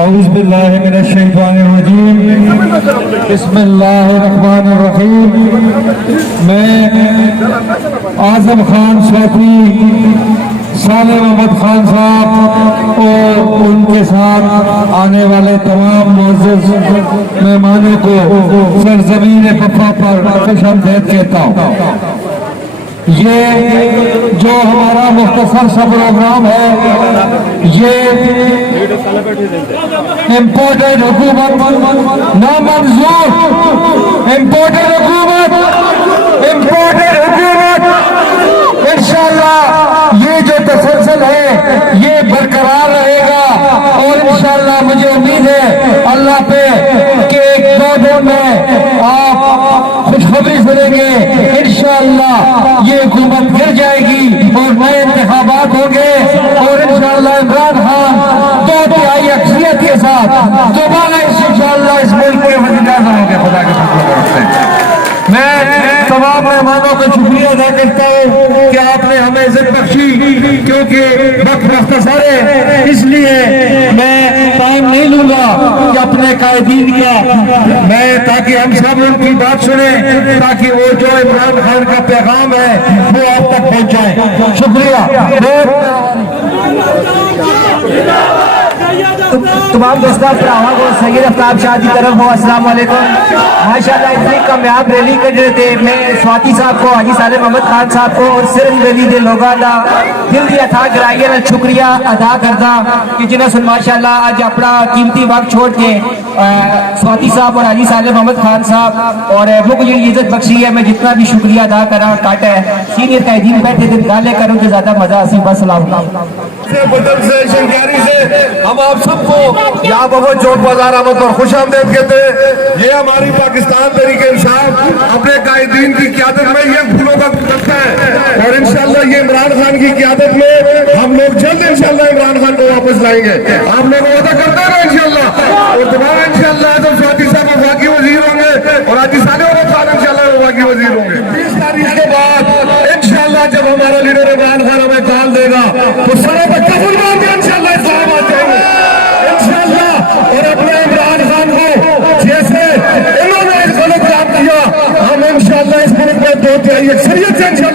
اعوذ باللہ من الشیطان الرجیم بسم اللہ الرحمن الرحیم۔ میں اعظم خان سوتی، صالح محمد خان صاحب اور ان کے ساتھ آنے والے تمام معزز مہمانوں کو سرزمین بفا پر خوش آمدید کہتا ہوں۔ یہ جو ہمارا مختصر سا پروگرام ہے، یہ امپورٹڈ حکومت نامنظور، امپورٹڈ حکومت انشاءاللہ یہ جو تسلسل ہے یہ برقرار رہے گا، اور انشاءاللہ مجھے امید ہے اللہ پہ کہ ایک دو دن میں آپ خوشخبری سنیں گے، انشاءاللہ یہ حکومت گر جائے گی اور نئے انتخابات ہوں گے، اور انشاءاللہ عمران خان 2/3 اکثریت کے ساتھ دوبارہ انشاءاللہ اس ملک کے وزیر اعظم ہوں گے خدا کے فضل سے۔ میں تمام مہمانوں کا شکریہ ادا کرتا ہوں کہ آپ نے ہمیں عزت بخشی، کیونکہ وقت مختصر ہے، اس لیے میں ٹائم نہیں لوں گا کہ اپنے قائدین کا میں تاکہ ہم سب ان کی بات سنیں، تاکہ وہ جو عمران خان کا پیغام ہے وہ آپ تک پہنچائیں۔ شکریہ۔ تمام دوستان فراہم کو سید افتاب شاہ کی طرف ہو السلام علیکم۔ ماشاءاللہ اتنی کامیاب ریلی کر رہے تھے، میں سواتی صاحب کو، حاجی صالح محمد خان صاحب کو اور سرن ریلی دے لوگاں دا دل دی اتھا گرائیے نال شکریہ ادا کردا کہ جنہاں سن ماشاءاللہ اج اپنا قیمتی وقت چھوڑ کے سواتی صاحب اور حاجی صالح محمد خان صاحب اور وہ کو یہ عزت بخشی ہے، میں جتنا بھی شکریہ ادا کرا کٹ ہے۔ سینئر قائدین بیٹھے تھے، گالے کروں تو زیادہ مزہ اسی بس سلام بدل سے شنکاری سے ہم آپ سب کو یہاں بہت چوک بازار آمد پر خوش آمدید کہتے ہیں۔ یہ ہماری پاکستان تحریک انصاف اپنے قائدین کی قیادت میں یہ پھولوں کا گلدستہ ہے، اور انشاءاللہ یہ عمران خان کی قیادت میں ہم لوگ جلد انشاءاللہ عمران خان کو واپس لائیں گے۔ آپ لوگ وعدہ کرتے ہیں نا انشاءاللہ، اور دوبارہ انشاءاللہ اعظم سواتی صاحب وفاقی وزیر ہوں گے اور حاجی صالح محمد خان انشاءاللہ وفاقی وزیر ہوں گے۔ 20 تاریخ کے بعد انشاءاللہ جب ہمارا لیڈر عمران خان ہمیں کال دے گا تو سروں پہ کفن باندھ کے انشاءاللہ اسلام آ جائیں گے انشاءاللہ، اور اپنے عمران خان کو جیسے انہوں نے اس غلط کام کیا، ہم انشاءاللہ اس ملک میں 2/3 اکثریت سے انشاءاللہ